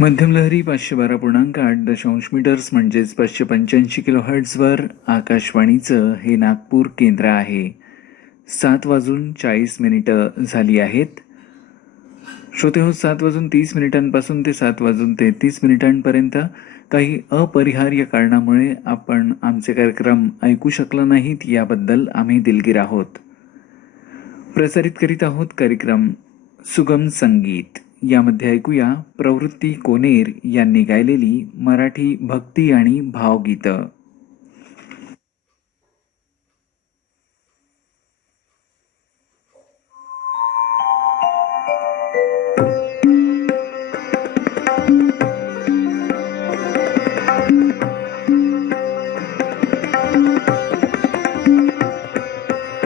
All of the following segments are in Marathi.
मध्यम लहरी 512.8 मीटर्स म्हणजेच 585 किलोहर्ट्झवर आकाशवाणीचं हे नागपूर केंद्र आहे. 7:40 झाली आहेत. श्रोते हो, 7:30 ते 7:33 काही अपरिहार्य कारणामुळे आपण आमचे कार्यक्रम ऐकू शकलो नाहीत, याबद्दल आम्ही दिलगीर आहोत. प्रसारित करीत आहोत कार्यक्रम सुगम संगीत. यामध्ये ऐकूया प्रवृत्ती कोनेर यांनी गायलेली मराठी भक्ती आणि भावगीतं.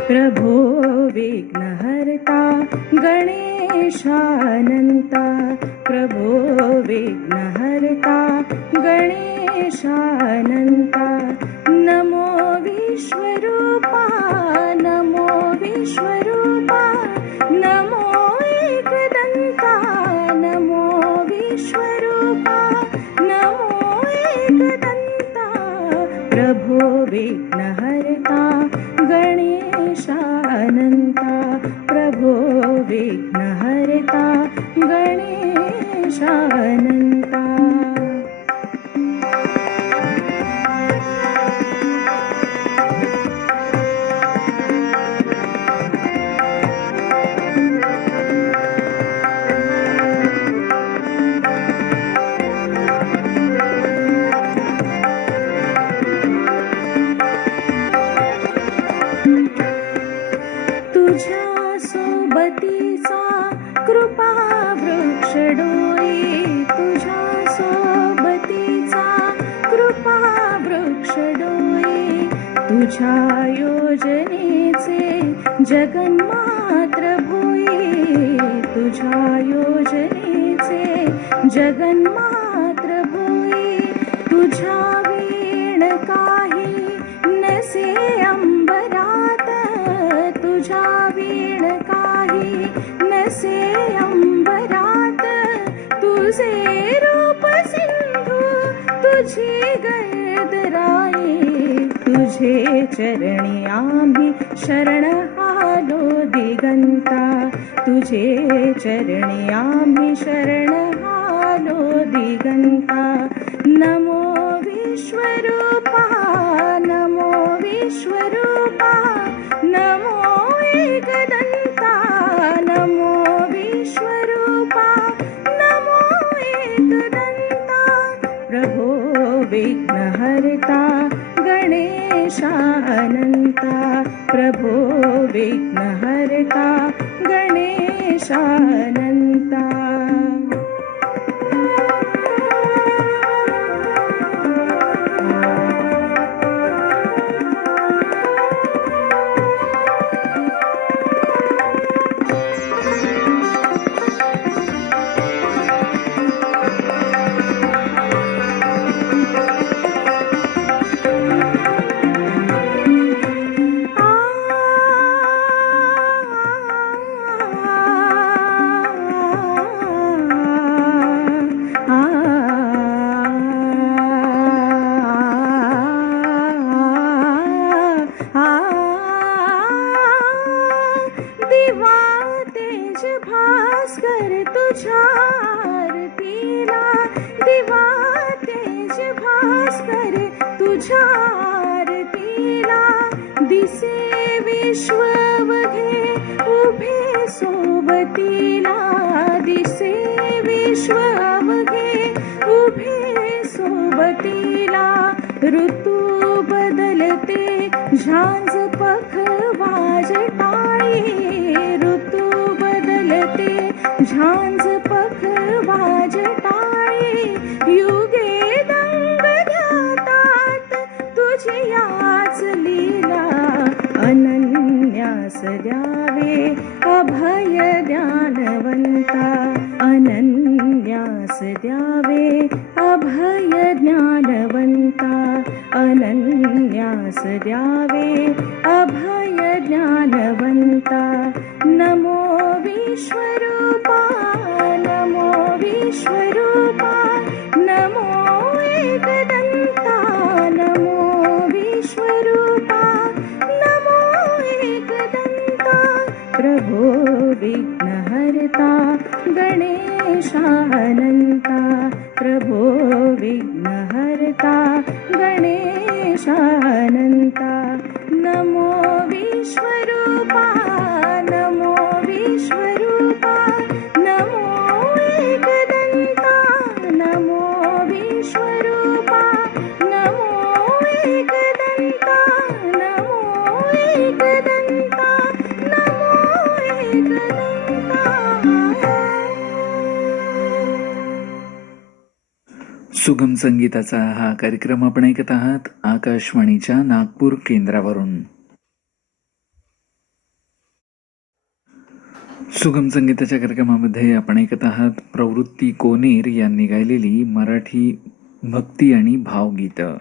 प्रभो विघ्नहर्ता गणेशानन्ता, प्रभो विघ्नहर्ता गणेशानन्ता, नमो विश्वरूपा, नमो विश्वरूपा, नमो एकदन्ता, नमो विश्वरूपा, नमो एकदन्ता, प्रभो विघ्नहर्ता गणेशानन्ता, प्रभो विघ्नहर्ता गणेशानन्ता. तुझ्या सोबतीचा कृपा वृक्ष डोळे, तुझ्या सोबतीचा कृपा वृक्ष डोळे, तुझ्या योजनेचे जगन्मात्र भोये, तुझ्या योजनेचे जगन्मात्र भोये, तुझ्या वीण काही नसे अंबरात, तुझ्या वीण काही नसे अंबरात, तुझे रूप सिंधू तुझी गरदराई, तुझे चरणी आम्ही शरण आलो दिगंता, तुझे चरणी आम्ही शरण आलो दिगंता, नमो विश्वरूपा, नमो विश्वरूपा, नमो एकदन्ता, नमो विश्वरूपा, नमो एकदन्ता, प्रभो विघ्नहर्ता गणेशानन्ता, प्रभो विघ्नहर्ता गणेशानन्ता. दिवा तेज भास्कर तुझ्या आरतीला, दिवा तेज भास्कर तुझ्या आरतीला, दिसे विश्ववघे उभे सोबतीला, दिसे विश्ववघे उभे सोबतीला, ऋतू बदलते झांज पखवाज टाळी, ऋतू बदलते झांज पखवाज टाळी, युगे दंग ध्यातात तुझी याच लीला, अनन्यास द्यावे अभय ज्ञानवंता, अनन्यास द्यावे अभय ज्ञानवंता, अनन्यास द्यावे अभय ज्ञानवंता, नमो विश्वरूपा, नमो विश्वरूपा, प्रभो विघ्नहर्ता गणेशानन्ता प्रभो विघ्नहर्ता गणेशानन्ता नमो विश्वरूपा नमो विश्वरूपा नमो एकदन्ता नमो विश्वरूपा नमो एकदन्ता नमो एकदन्ता नमो एकदन्ता. सुगम संगीताचा हा कार्यक्रम आपण ऐकत आहात आकाशवाणीच्या नागपूर केंद्रावरून. सुगम संगीताच्या कार्यक्रमामध्ये आपण ऐकत आहात प्रवृत्ती कोनेर यांनी गायलेली मराठी भक्ती आणि भावगीतं.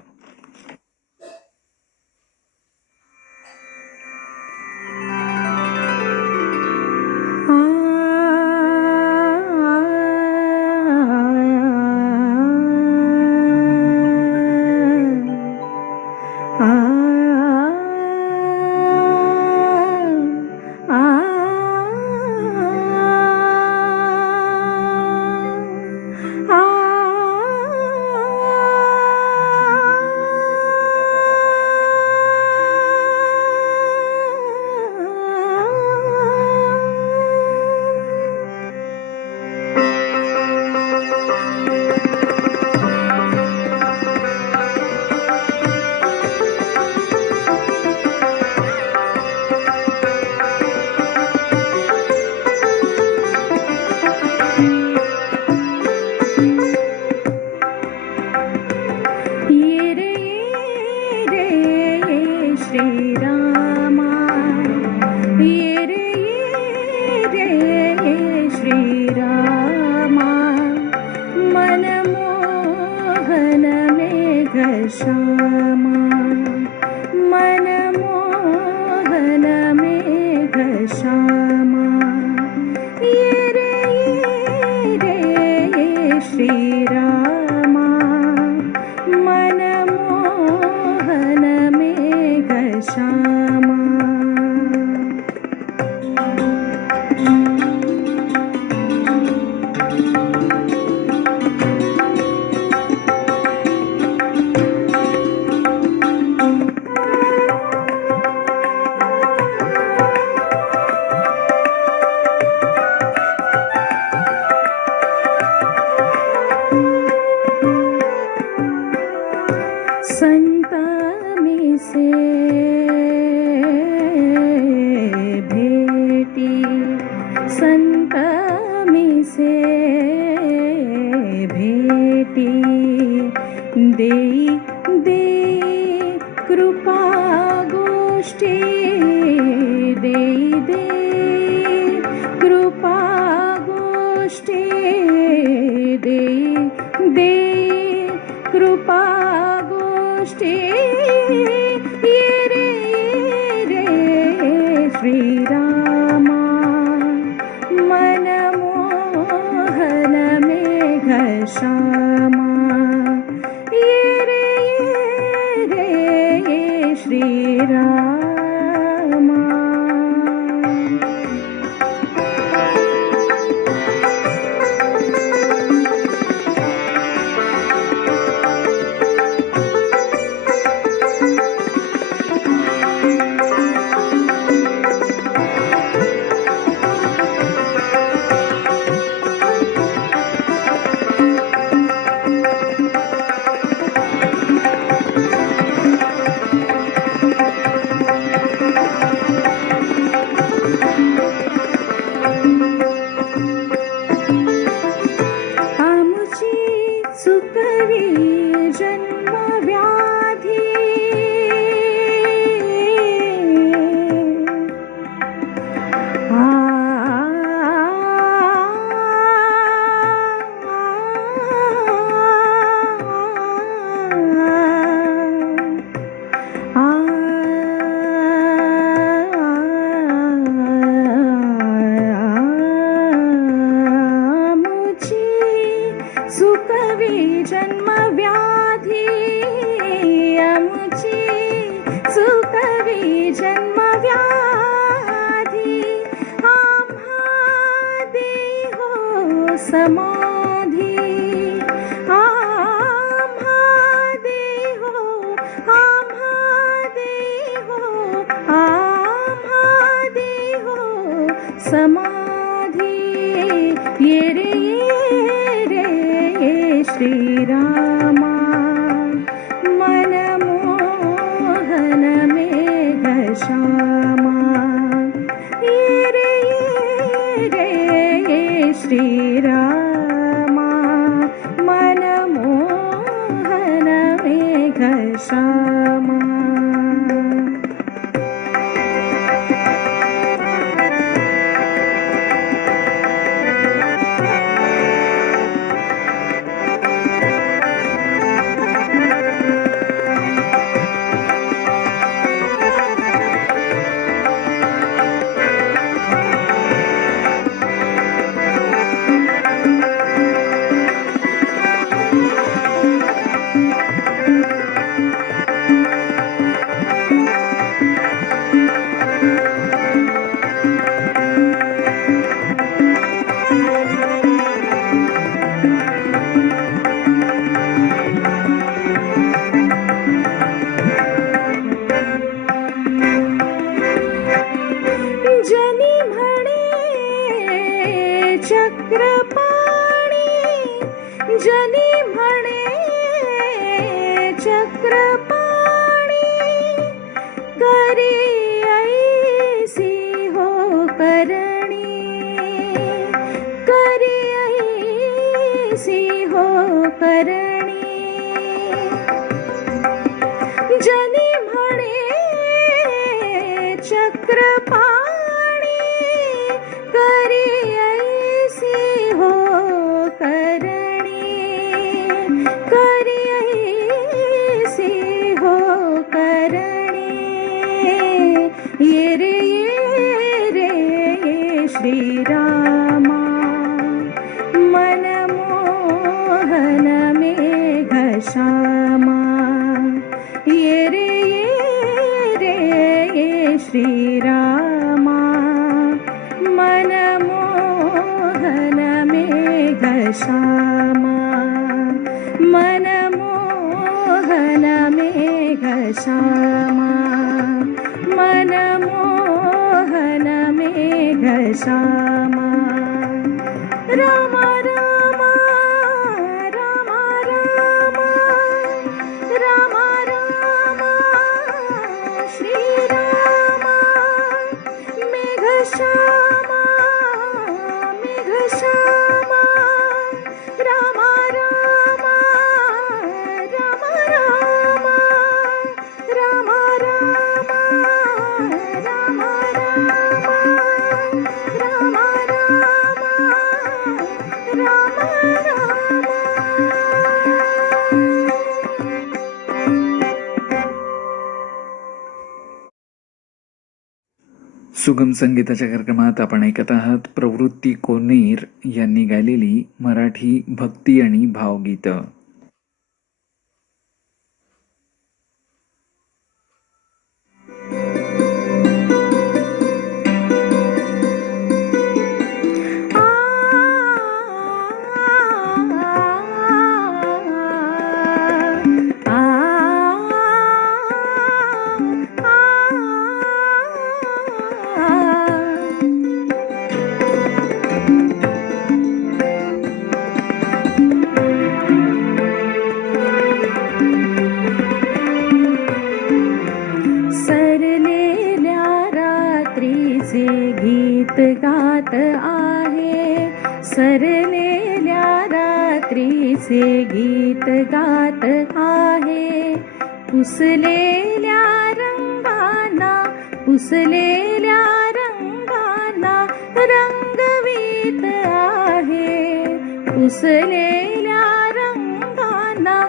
श्रीरामा ये रे श्रीरामा मनमोहन मेघश्यामा मनमोहन मेघश्यामा ये रे श्रीरामा मनमोहन मेघश्यामा. समाधी आम्हा देहो आम्हा देहो आम्हा देहो समाधी ये रे श्रीरामा मनमोहन मेघश्यामा ये रे श्रीरामा मनमोहन मेघश्यामा जनी म्हणे चक्रपाणी जनी म्हणे चक्रपाणी करी ऐसी हो करणी करी ऐसी हो करणी जनी म्हणे चक्रपाणी करी ऐसी हो करणी करी ऐसी हो करणी ये रे श्रीरामा मनमोहन मेघश्यामा ये रे श्रीरामा मनमोहन मेघश्यामा मनमोहन मेघश्यामा मनमोहन मेघश्यामा राम राम राम राम राम राम श्रीरामा मेघश्यामा मेघश्यामा राम राम राम राम राम राम राम राम सुगम संगीताच्या कार्यक्रमात आपण ऐकत आहात प्रवृत्ती कोनेर यांनी गायलेली मराठी भक्ती आणि भावगीतं. गात आहे सरलेल्या रात्रीचे गीत गात आहे पुसलेल्या रंगाना रंगवीत आहे पुसलेल्या रंगाना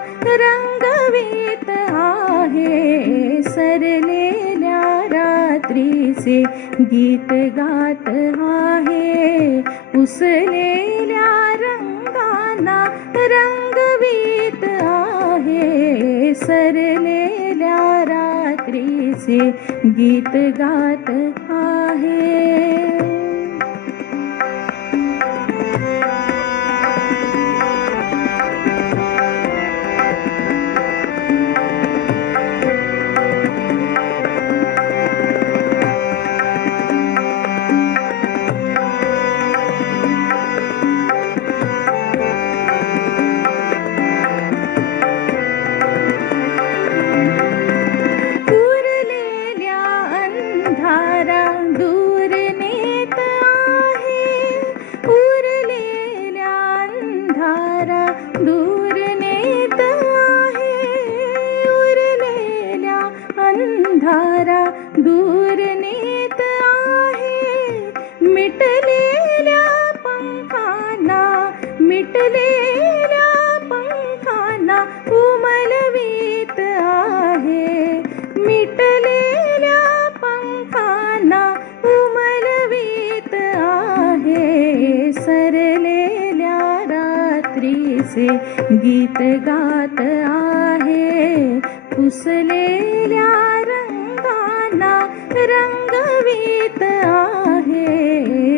रंगवीत आहे सरलेल्या रात्रीचे गीत गात आहे पुसलेल्या रंगाना रंगवीत आहे सरलेल्या रात्रीचे गीत गात आहे मिटलेल्या पंखांना मिटलेल्या पंखांना उमलवीत आहे. मिटलेल्या पंखांना उमलवीत आहे. सरलेल्या रात्रीचे गीत गात आहे. पुसलेल्या रंगांना रंगवीत आहे.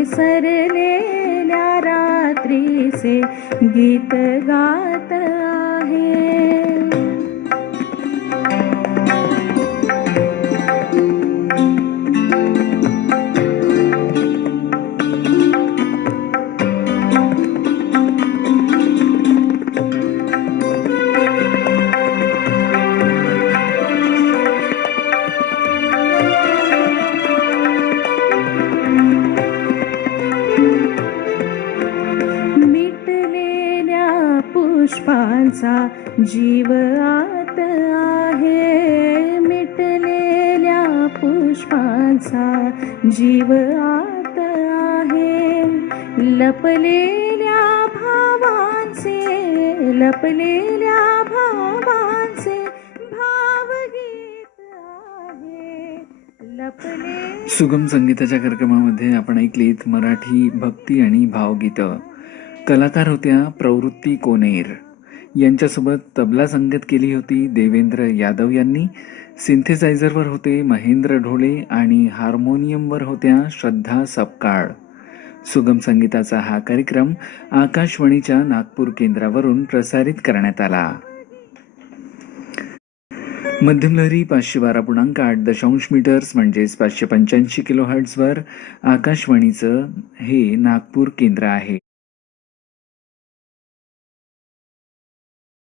सरलेल्या रात्रीचे गीत गात आहे. पुष्पांचा जीव आत आहे. मिटलेल्या पुष्पांचा जीव आत आहे. लपलेल्या भावांचे लपलेल्या भावांचे भावगीत आहे. लपले सुगम संगीताच्या कार्यक्रमामध्ये आपण ऐकलीत मराठी भक्ती आणि भावगीतं. कलाकार होत्या प्रवृत्ती कोनेर. यांच्यासोबत तबला संगत केली होती देवेंद्र यादव यांनी. सिंथेसायझरवर होते महेंद्र ढोळे आणि हार्मोनियमवर होत्या श्रद्धा सपकाळ. सुगम संगीताचा हा कार्यक्रम आकाशवाणीच्या नागपूर केंद्रावरून प्रसारित करण्यात आला. मध्यमलहरी 512.8 मीटर्स म्हणजेच 585 किलोहर्ट्झवर आकाशवाणीचं हे नागपूर केंद्र आहे.